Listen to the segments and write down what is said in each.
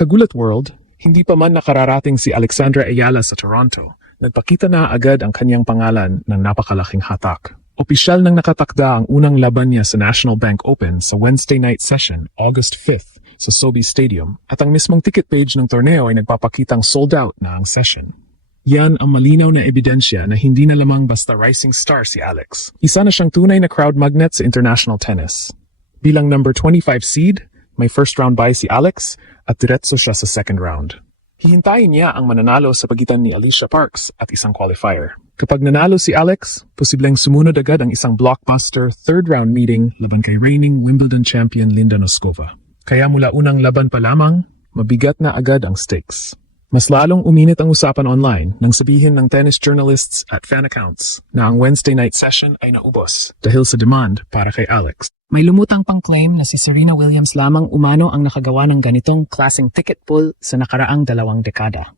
Kagulat World, hindi pa man nakararating si Alexandra Ayala sa Toronto, nagpakita na agad ang kanyang pangalan ng napakalaking hatak. Opisyal nang nakatakda ang unang laban niya sa National Bank Open sa Wednesday night session, August 5th, sa Sobeys Stadium, at ang mismong ticket page ng torneo ay nagpapakitang sold out na ang session. Yan ang malinaw na ebidensya na hindi na lamang basta rising star si Alex. Isa na siyang tunay na crowd magnet sa international tennis. Bilang number 25 seed, may first round bye si Alex at diretso siya sa second round. Hihintayin niya ang mananalo sa pagitan ni Alicia Parks at isang qualifier. Kapag nanalo si Alex, posibleng sumunod agad ang isang blockbuster third-round meeting laban kay reigning Wimbledon champion Linda Noskova. Kaya mula unang laban pa lamang, mabigat na agad ang stakes. Mas lalong uminit ang usapan online nang sabihin ng tennis journalists at fan accounts na ang Wednesday night session ay naubos dahil sa demand para kay Alex. May lumutang pang claim na si Serena Williams lamang umano ang nakagawa ng ganitong klaseng ticket pull sa nakaraang 2 dekada.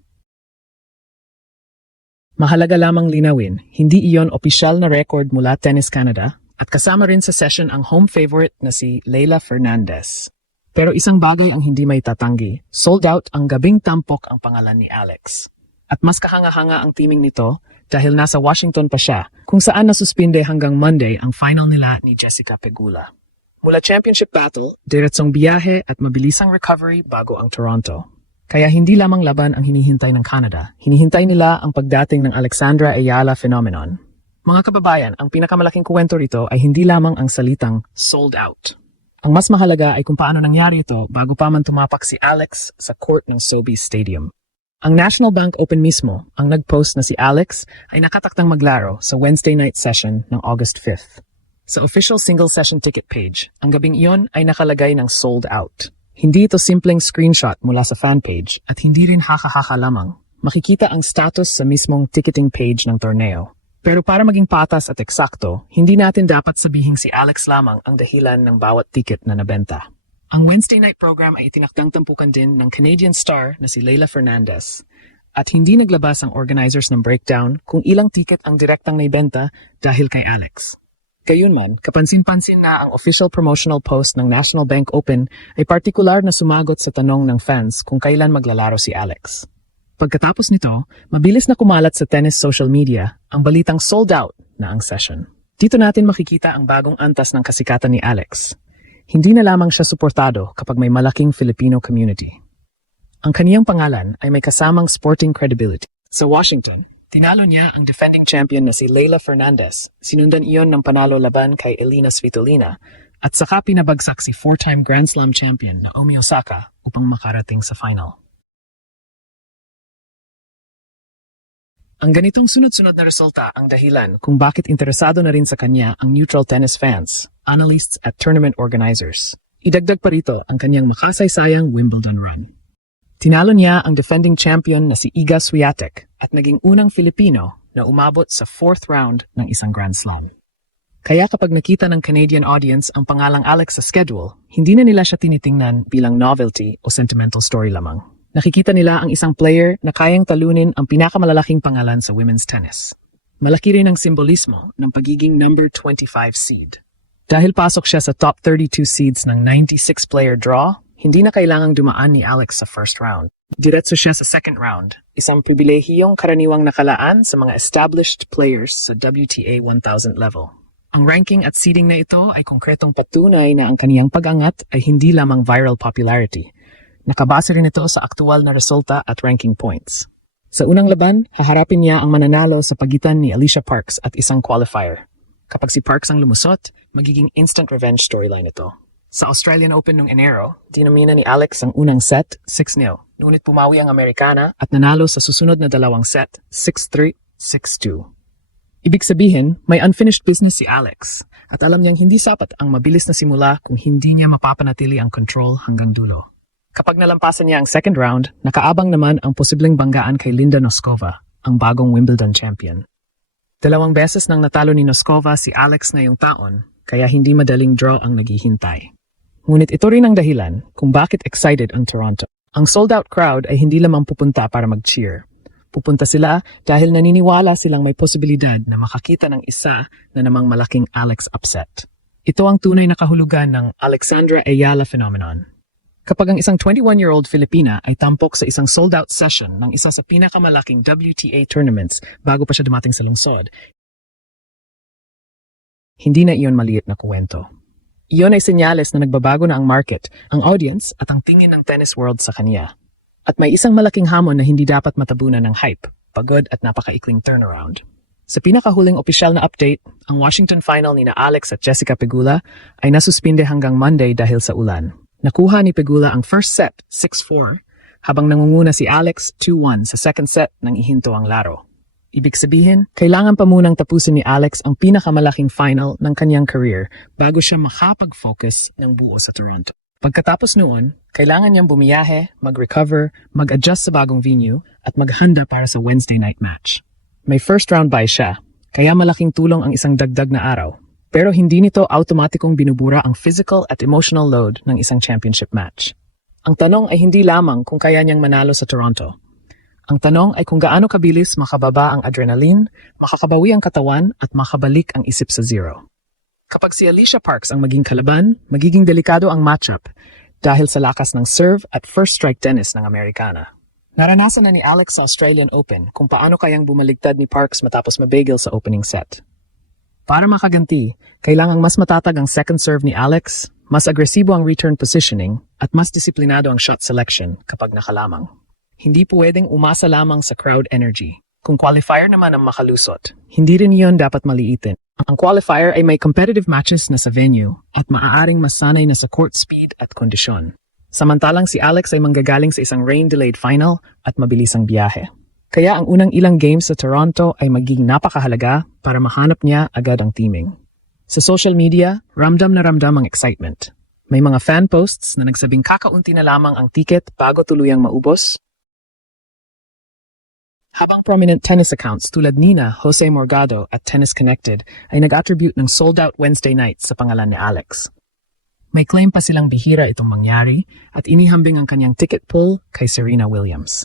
Mahalaga lamang linawin, hindi iyon opisyal na record mula Tennis Canada at kasama rin sa session ang home favorite na si Leylah Fernandez. Pero isang bagay ang hindi may tatanggi, sold out ang gabing tampok ang pangalan ni Alex. At mas kahanga-hanga ang teaming nito dahil nasa Washington pa siya kung saan nasuspinde hanggang Monday ang final nila ni Jessica Pegula. Mula championship battle, diretsong biyahe at mabilisang recovery bago ang Toronto. Kaya hindi lamang laban ang hinihintay ng Canada, hinihintay nila ang pagdating ng Alexandra Ayala phenomenon. Mga kababayan, ang pinakamalaking kwento rito ay hindi lamang ang salitang sold out. Ang mas mahalaga ay kung paano nangyari ito bago pa man tumapak si Alex sa court ng Sobeys Stadium. Ang National Bank Open mismo, ang nag-post na si Alex ay nakataktang maglaro sa Wednesday night session ng August 5th. Sa official single session ticket page, ang gabing iyon ay nakalagay ng sold out. Hindi ito simpleng screenshot mula sa fan page at hindi rin haka-haka lamang. Makikita ang status sa mismong ticketing page ng torneo. Pero para maging patas at eksakto, hindi natin dapat sabihing si Alex lamang ang dahilan ng bawat ticket na nabenta. Ang Wednesday night program ay itinakdang tampukan din ng Canadian star na si Leylah Fernandez. At hindi naglabas ang organizers ng breakdown kung ilang ticket ang direktang naibenta dahil kay Alex. Gayunman, kapansin-pansin na ang official promotional post ng National Bank Open ay partikular na sumagot sa tanong ng fans kung kailan maglalaro si Alex. Pagkatapos nito, mabilis na kumalat sa tennis social media ang balitang sold out na ang session. Dito natin makikita ang bagong antas ng kasikatan ni Alex. Hindi na lamang siya suportado kapag may malaking Filipino community. Ang kaniyang pangalan ay may kasamang sporting credibility. Sa Washington, tinalo niya ang defending champion na si Leylah Fernandez. Sinundan iyon ng panalo laban kay Elina Svitolina at saka pinabagsak si 4-time Grand Slam champion Naomi Osaka upang makarating sa final. Ang ganitong sunod-sunod na resulta ang dahilan kung bakit interesado na rin sa kanya ang neutral tennis fans, analysts at tournament organizers. Idagdag pa rito ang kanyang makasaysayang Wimbledon run. Tinalo niya ang defending champion na si Iga Swiatek at naging unang Filipino na umabot sa 4th round ng isang Grand Slam. Kaya kapag nakita ng Canadian audience ang pangalang Alex sa schedule, hindi na nila siya tinitingnan bilang novelty o sentimental story lamang. Nakikita nila ang isang player na kayang talunin ang pinakamalalaking pangalan sa women's tennis. Malaki rin ang simbolismo ng pagiging number 25 seed. Dahil pasok siya sa top 32 seeds ng 96-player draw, hindi na kailangang dumaan ni Alex sa first round. Diretso siya sa second round, isang pribilehiyong karaniwang nakalaan sa mga established players sa WTA 1000 level. Ang ranking at seeding na ito ay konkretong patunay na ang kaniyang pag-angat ay hindi lamang viral popularity. Nakabase rin ito sa aktual na resulta at ranking points. Sa unang laban, haharapin niya ang mananalo sa pagitan ni Alicia Parks at isang qualifier. Kapag si Parks ang lumusot, magiging instant revenge storyline ito. Sa Australian Open noong Enero, dinamina ni Alex ang unang set, 6-0. Ngunit pumawi ang Amerikana at nanalo sa susunod na dalawang set, 6-3, 6-2. Ibig sabihin, may unfinished business si Alex at alam niyang hindi sapat ang mabilis na simula kung hindi niya mapapanatili ang control hanggang dulo. Kapag nalampasan niya ang second round, nakaabang naman ang posibleng banggaan kay Linda Noskova, ang bagong Wimbledon champion. 2 beses nang natalo ni Noskova si Alex ngayong taon, kaya hindi madaling draw ang naghihintay. Ngunit ito rin ang dahilan kung bakit excited ang Toronto. Ang sold-out crowd ay hindi lamang pupunta para mag-cheer. Pupunta sila dahil naniniwala silang may posibilidad na makakita ng isa na namang malaking Alex upset. Ito ang tunay na kahulugan ng Alexandra Ayala phenomenon. Kapag ang isang 21-year-old Filipina ay tampok sa isang sold-out session ng isa sa pinakamalaking WTA tournaments bago pa siya dumating sa lungsod, hindi na iyon maliit na kuwento. Iyon ay senyales na nagbabago na ang market, ang audience at ang tingin ng tennis world sa kanya. At may isang malaking hamon na hindi dapat matabunan ng hype, pagod at napakaikling turnaround. Sa pinakahuling opisyal na update, ang Washington final ni na Alex at Jessica Pegula ay nasuspinde hanggang Monday dahil sa ulan. Nakuha ni Pegula ang first set, 6-4, habang nangunguna si Alex 2-1 sa second set nang ihinto ang laro. Ibig sabihin, kailangan pa munang tapusin ni Alex ang pinakamalaking final ng kanyang career bago siya makapag-focus ng buo sa Toronto. Pagkatapos noon, kailangan niyang bumiyahe, mag-recover, mag-adjust sa bagong venue, at maghanda para sa Wednesday night match. May first round bye siya, kaya malaking tulong ang isang dagdag na araw. Pero hindi nito automatikong binubura ang physical at emotional load ng isang championship match. Ang tanong ay hindi lamang kung kaya niyang manalo sa Toronto. Ang tanong ay kung gaano kabilis makababa ang adrenaline, makakabawi ang katawan at makabalik ang isip sa zero. Kapag si Alicia Parks ang maging kalaban, magiging delikado ang matchup dahil sa lakas ng serve at first strike tennis ng Amerikana. Naranasan na ni Alex sa Australian Open kung paano kayang bumaligtad ni Parks matapos mabagel sa opening set. Para makaganti, kailangang mas matatag ang second serve ni Alex, mas agresibo ang return positioning, at mas disiplinado ang shot selection kapag nakalamang. Hindi pwedeng umasa lamang sa crowd energy. Kung qualifier naman ang makalusot, hindi rin iyon dapat maliitin. Ang qualifier ay may competitive matches na sa venue at maaaring masanay na sa court speed at kondisyon. Samantalang si Alex ay manggagaling sa isang rain-delayed final at mabilisang biyahe. Kaya ang unang ilang games sa Toronto ay magiging napakahalaga para mahanap niya agad ang teaming. Sa social media, ramdam na ramdam ang excitement. May mga fan posts na nagsabing kakaunti na lamang ang ticket bago tuluyang maubos. Habang prominent tennis accounts tulad Nina, Jose Morgado at Tennis Connected ay nag-attribute ng sold-out Wednesday night sa pangalan ni Alex. May claim pa silang bihira itong mangyari at inihambing ang kanyang ticket pull kay Serena Williams.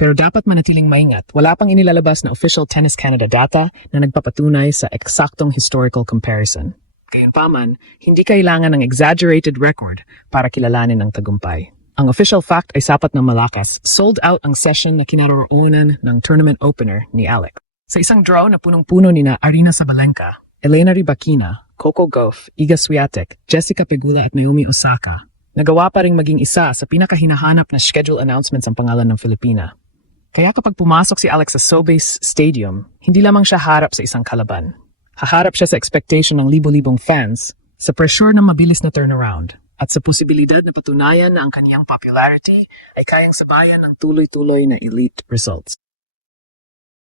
Pero dapat manatiling maingat, wala pang inilalabas na official Tennis Canada data na nagpapatunay sa eksaktong historical comparison. Gayunpaman, hindi kailangan ng exaggerated record para kilalanin ang tagumpay. Ang official fact ay sapat ng malakas, sold out ang session na kinaroroonan ng tournament opener ni Alex. Sa isang draw na punong-puno ni na Arina Sabalenka, Elena Rybakina, Coco Gauff, Iga Swiatek, Jessica Pegula at Naomi Osaka, nagawa pa ring maging isa sa pinakahinahanap na schedule announcements ang pangalan ng Filipina. Kaya kapag pumasok si Alex sa SoBase Stadium, hindi lamang siya harap sa isang kalaban. Haharap siya sa expectation ng libo-libong fans, sa pressure ng mabilis na turnaround, at sa posibilidad na patunayan na ang kaniyang popularity ay kayang sabayan ng tuloy-tuloy na elite results.